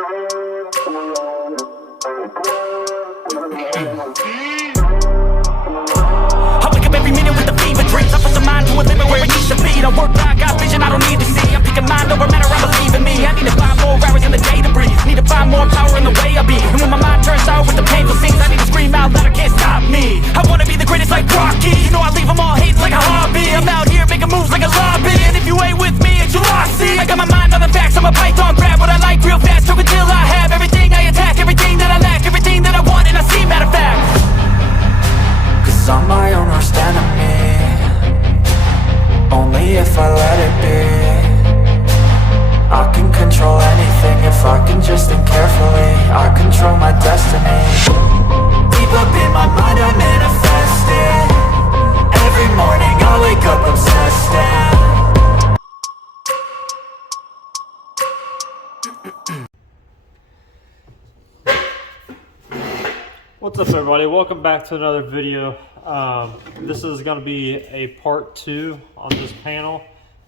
wake up every minute with the fever dreams. I put the mind to a limit where it needs to be. I work, I got vision I don't need to see. I'm picking mind over matter, I believe in me. I need to find more hours in the day to breathe. Need to find more power in the way I be. And when my mind turns sour with the painful scenes, I need to scream out loud, I can't stop me. I wanna be the greatest like Rocky. You know I leave them all hating like a hobby. I'm out here making moves like a lobby. And if you ain't with me, it's your loss. See, I got my mind on the facts, I'm a python, grab what I like real fast. Stroke until I have everything I attack, everything that I lack, everything that I want, and I see, matter of fact. Cause I'm my own worst enemy. Only if I let it be. I can control anything if I can just think carefully. I control my destiny. Deep up in my mind I manifest it. Every morning I wake up obsessed and What's up everybody, welcome back to another video. This is going to be a part 2 on this panel.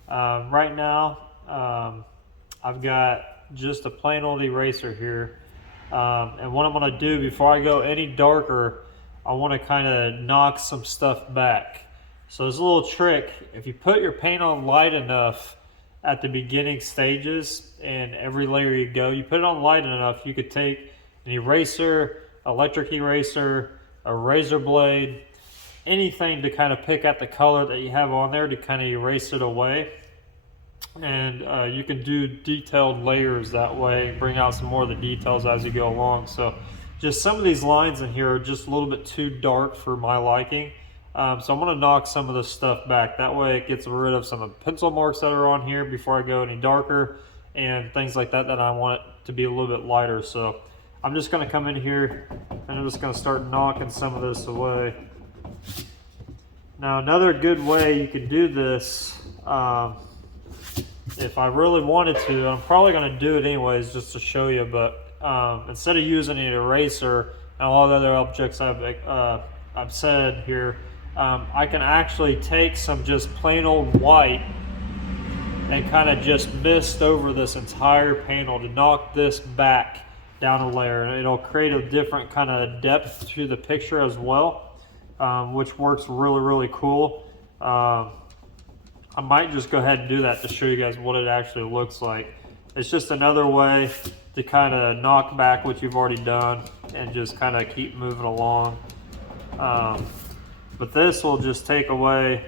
Right now I've got just a plain old eraser here, and what I'm going to do before I go any darker, I want to kind of knock some stuff back. So there's a little trick. If you put your paint on light enough at the beginning stages, and every layer you go, you put it on light enough, you could take an eraser, electric eraser, a razor blade, anything to kind of pick at the color that you have on there to kind of erase it away. And you can do detailed layers that way, bring out some more of the details as you go along. So just some of these lines in here are just a little bit too dark for my liking. So I'm going to knock some of this stuff back. That way it gets rid of some of the pencil marks that are on here before I go any darker and things like that I want it to be a little bit lighter. So I'm just going to come in here and I'm just going to start knocking some of this away. Now another good way you can do this, if I really wanted to, I'm probably going to do it anyways just to show you, but instead of using an eraser and all the other objects I've said here, I can actually take some just plain old white and kind of just mist over this entire panel to knock this back down a layer, and it'll create a different kind of depth to the picture as well, which works really cool. I might just go ahead and do that to show you guys what it actually looks like. It's just another way to kind of knock back what you've already done and just kind of keep moving along. But this will just take away,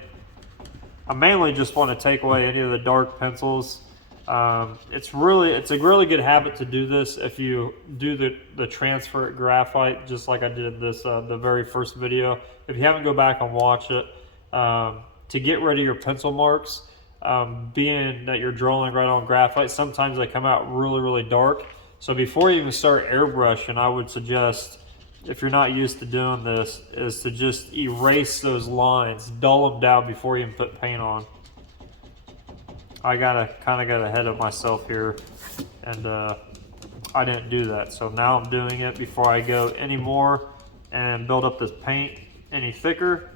I mainly just want to take away any of the dark pencils. It's a really good habit to do this if you do the transfer at graphite, just like I did this the very first video. If you haven't, go back and watch it. To get rid of your pencil marks, being that you're drawing right on graphite, sometimes they come out really dark. So before you even start airbrushing, I would suggest, if you're not used to doing this, is to just erase those lines, dull them down before you even put paint on. I kind of got ahead of myself here, and I didn't do that. So now I'm doing it before I go any more and build up this paint any thicker.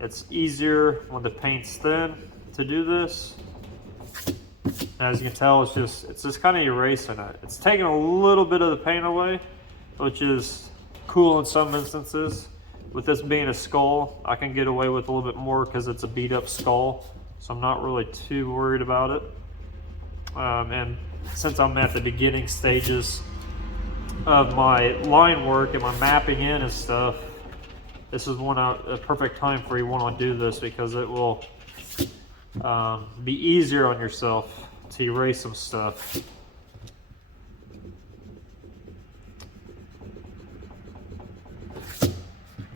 It's easier when the paint's thin to do this. As you can tell, it's just kind of erasing it. It's taking a little bit of the paint away, which is cool in some instances. With this being a skull, I can get away with a little bit more because it's a beat up skull. So I'm not really too worried about it. And since I'm at the beginning stages of my line work and my mapping in and stuff, this is a perfect time for you want to do this, because it will be easier on yourself to erase some stuff.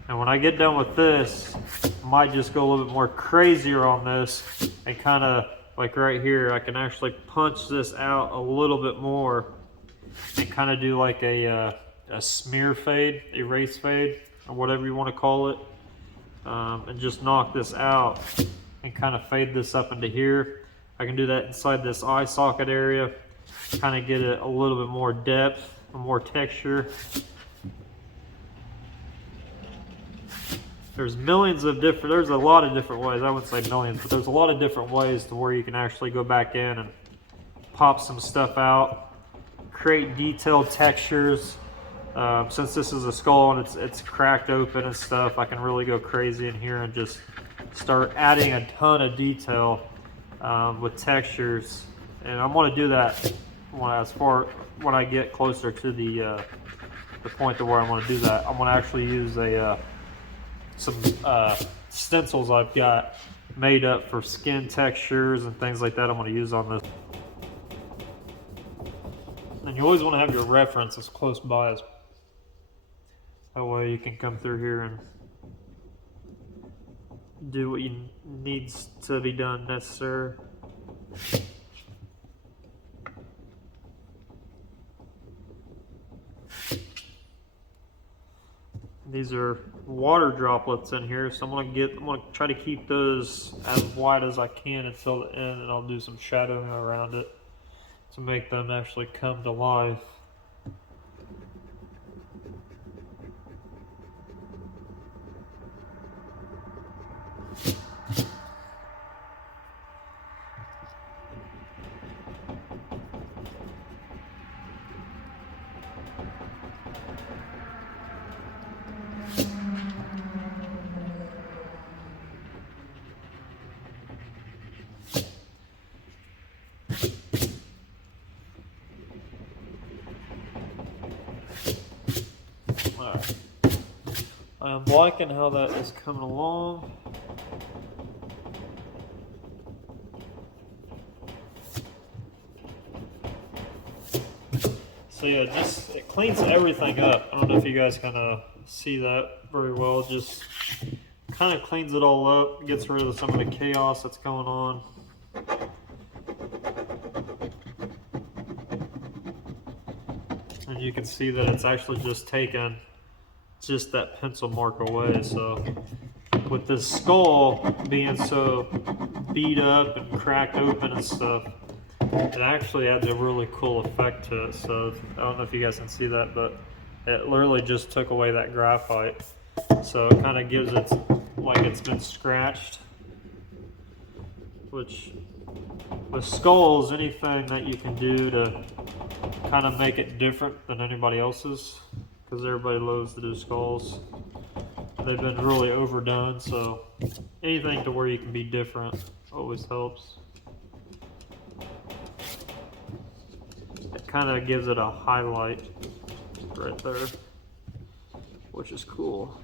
And when I get done with this, I might just go a little bit more crazier on this, and kind of like right here, I can actually punch this out a little bit more and kind of do like a smear fade, erase fade, or whatever you want to call it, and just knock this out and kind of fade this up into here. I can do that inside this eye socket area, kind of get it a little bit more depth and more texture. There's there's a lot of different ways. I wouldn't say millions, but there's a lot of different ways to where you can actually go back in and pop some stuff out, create detailed textures. Since this is a skull and it's cracked open and stuff, I can really go crazy in here and just start adding a ton of detail with textures. And I'm going to do that when I get closer to the point to where I'm going to do that. I'm going to actually use some stencils I've got made up for skin textures and things like that. I'm going to use on this. And you always want to have your reference as close by as that way you can come through here and do what needs to be done necessary. These are water droplets in here, so I'm gonna try to keep those as wide as I can until the end, and I'll do some shadowing around it to make them actually come to life. Alright. I'm liking how that is coming along. So yeah, it cleans everything up. I don't know if you guys kind of see that very well. Just kind of cleans it all up, gets rid of some of the chaos that's going on. And you can see that it's actually just taken just that pencil mark away. So with this skull being so beat up and cracked open and stuff, it actually adds a really cool effect to it. So I don't know if you guys can see that, but it literally just took away that graphite. So it kind of gives it like it's been scratched, which with skulls, anything that you can do to kind of make it different than anybody else's, because everybody loves to do skulls. They've been really overdone, so anything to where you can be different always helps. It kind of gives it a highlight right there, which is cool.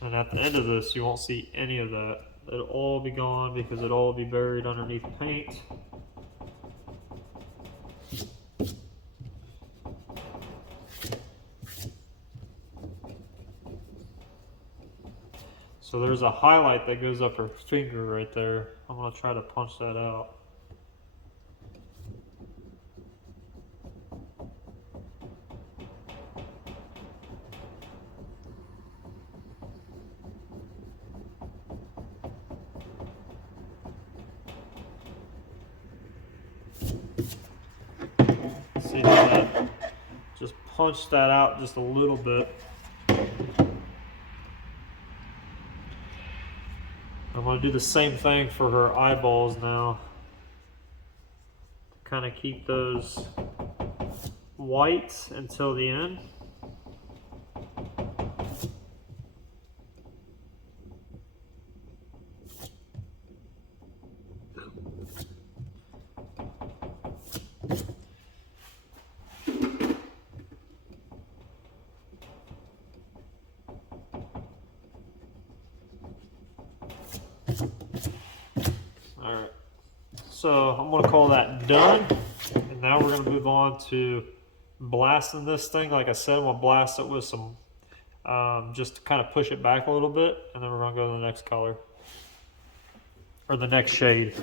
And at the end of this, you won't see any of that. It'll all be gone because it'll all be buried underneath paint. So there's a highlight that goes up her finger right there. I'm going to try to punch that out. See that? Just punch that out just a little bit. I'm going to do the same thing for her eyeballs now. Kind of keep those white until the end. Alright, so I'm going to call that done, and now we're going to move on to blasting this thing. Like I said, I'm going to blast it with some, just to kind of push it back a little bit, and then we're going to go to the next color. or the next shade.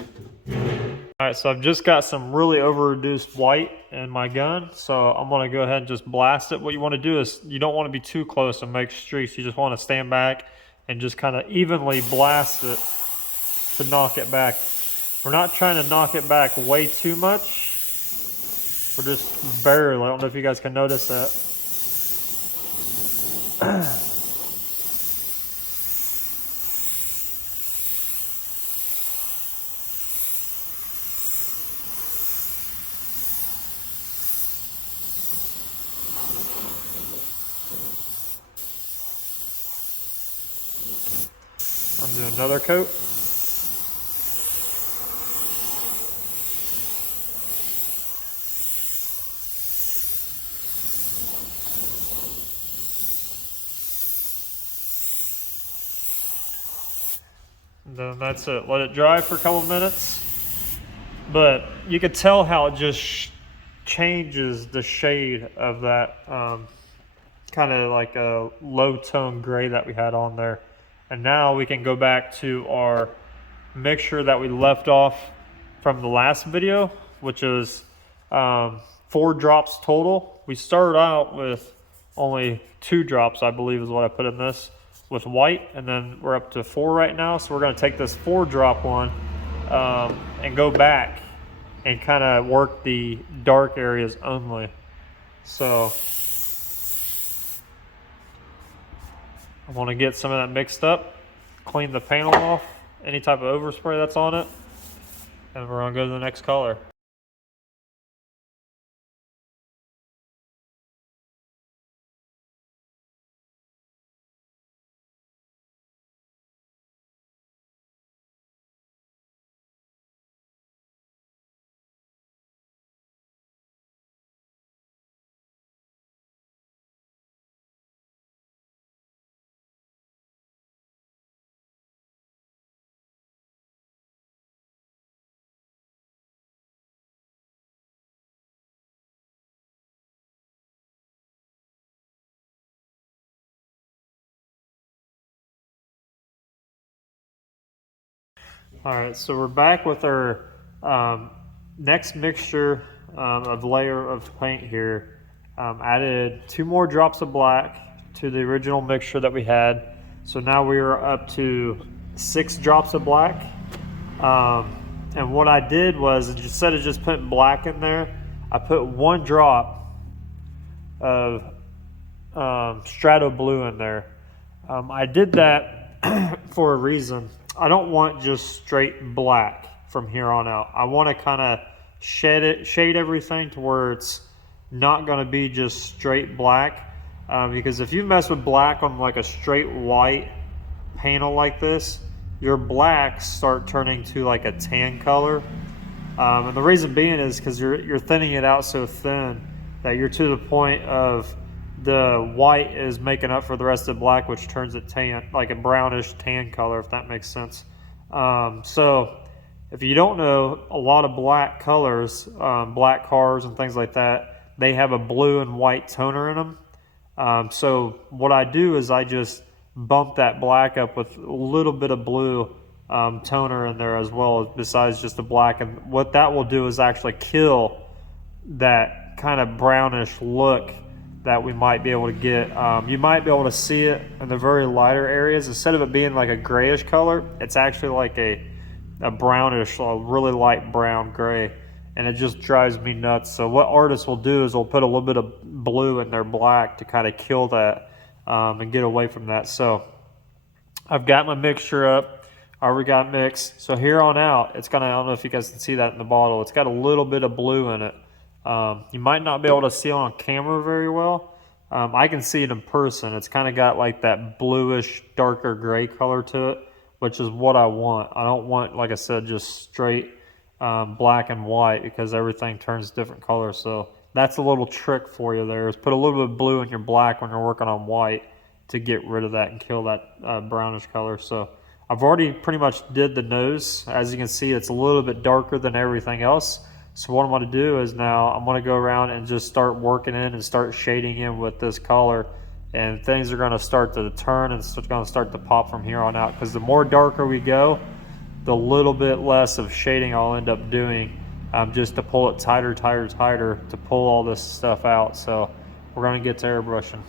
All right, so I've just got some really over-reduced white in my gun, so I'm gonna go ahead and just blast it. What you wanna do is, you don't wanna be too close and make streaks. You just wanna stand back and just kind of evenly blast it to knock it back. We're not trying to knock it back way too much. We're just barely. I don't know if you guys can notice that. I'll do another coat. And then that's it. Let it dry for a couple minutes. But you could tell how it just changes the shade of that kind of like a low tone gray that we had on there. And now we can go back to our mixture that we left off from the last video, which is 4 drops total. We started out with only 2 drops, I believe is what I put in this, with white, and then we're up to 4 right now. So we're going to take this 4 drop one and go back and kind of work the dark areas only. So I want to get some of that mixed up, clean the panel off, any type of overspray that's on it, and we're going to go to the next color. All right, so we're back with our next mixture of layer of paint here. Added 2 more drops of black to the original mixture that we had. So now we are up to 6 drops of black. And what I did was, instead of just putting black in there, I put 1 drop of Strato Blue in there. I did that for a reason. I don't want just straight black from here on out. I want to kind of shade everything to where it's not going to be just straight black. Because if you mess with black on like a straight white panel like this, your blacks start turning to like a tan color. And the reason being is because you're thinning it out so thin that you're to the point of the white is making up for the rest of the black, which turns it tan, like a brownish tan color, if that makes sense. So if you don't know, a lot of black colors, black cars and things like that, they have a blue and white toner in them. So what I do is I just bump that black up with a little bit of blue toner in there as well, besides just the black. And what that will do is actually kill that kind of brownish look that we might be able to get. You might be able to see it in the very lighter areas. Instead of it being like a grayish color, it's actually like a brownish, a really light brown gray, and it just drives me nuts. So what artists will do is they'll put a little bit of blue in their black to kind of kill that and get away from that. So I've got my mixture up. I already got mixed. So here on out, it's gonna, I don't know if you guys can see that in the bottle, it's got a little bit of blue in it. You might not be able to see it on camera very well. I can see it in person. It's kind of got like that bluish, darker gray color to it, which is what I want. I don't want, like I said, just straight black and white, because everything turns different colors. So that's a little trick for you there, is put a little bit of blue in your black when you're working on white to get rid of that and kill that brownish color. So I've already pretty much did the nose. As you can see, it's a little bit darker than everything else. So what I'm going to do is now I'm going to go around and just start working in and start shading in with this color, and things are going to start to turn and it's going to start to pop from here on out, because the more darker we go, the little bit less of shading I'll end up doing, just to pull it tighter to pull all this stuff out. So we're going to get to airbrushing.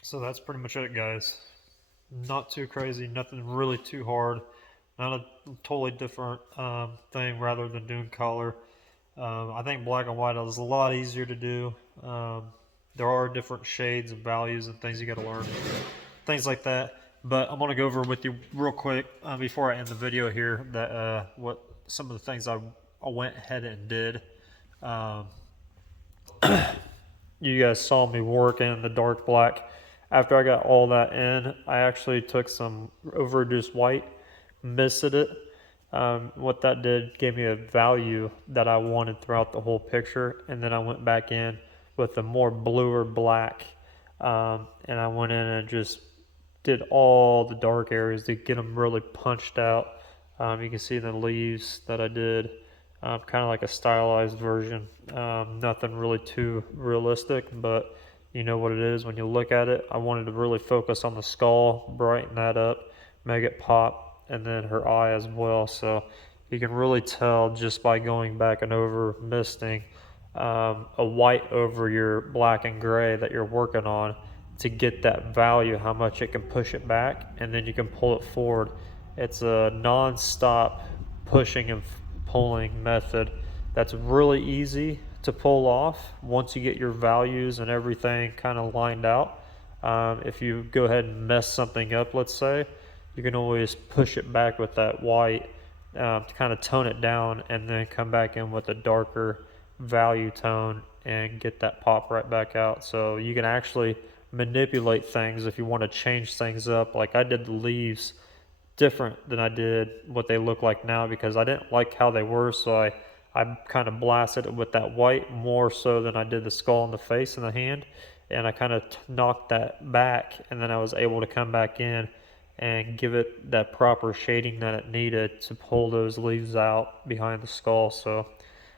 So that's pretty much it, guys. Not too crazy, nothing really too hard. Not a totally different thing rather than doing color. I think black and white is a lot easier to do. There are different shades and values and things you got to learn, things like that. But I'm gonna go over with you real quick before I end the video here that what some of the things I went ahead and did. Um, you guys saw me work in the dark black. After I got all that in, I actually took some over reduced white, misted it, What that did gave me a value that I wanted throughout the whole picture, and then I went back in with a more bluer black, and I went in and just did all the dark areas to get them really punched out. You can see the leaves that I did, kind of like a stylized version. Nothing really too realistic, but you know what it is when you look at it. I wanted to really focus on the skull, brighten that up, make it pop, and then her eye as well. So you can really tell just by going back and over misting a white over your black and gray that you're working on to get that value, how much it can push it back, and then you can pull it forward. It's a non-stop pushing and pulling method that's really easy to pull off once you get your values and everything kind of lined out. If you go ahead and mess something up, let's say, you can always push it back with that white to kind of tone it down, and then come back in with a darker value tone and get that pop right back out. So you can actually manipulate things if you want to change things up. Like I did the leaves different than I did what they look like now because I didn't like how they were, so I kind of blasted it with that white more so than I did the skull and the face and the hand, and I kind of knocked that back, and then I was able to come back in and give it that proper shading that it needed to pull those leaves out behind the skull. So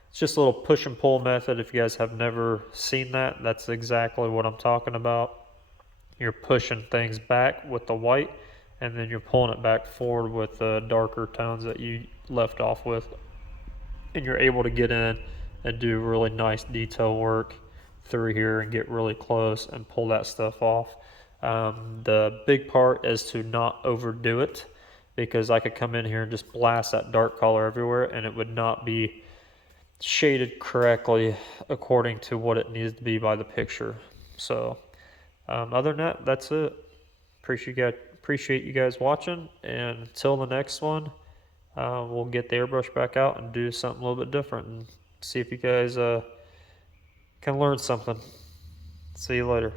it's just a little push and pull method. If you guys have never seen that, that's exactly what I'm talking about. You're pushing things back with the white, and then you're pulling it back forward with the darker tones that you left off with. And you're able to get in and do really nice detail work through here and get really close and pull that stuff off. The big part is to not overdo it, because I could come in here and just blast that dark color everywhere and it would not be shaded correctly according to what it needs to be by the picture. So other than that, that's it. Appreciate you guys watching, and until the next one, we'll get the airbrush back out and do something a little bit different and see if you guys can learn something. See you later.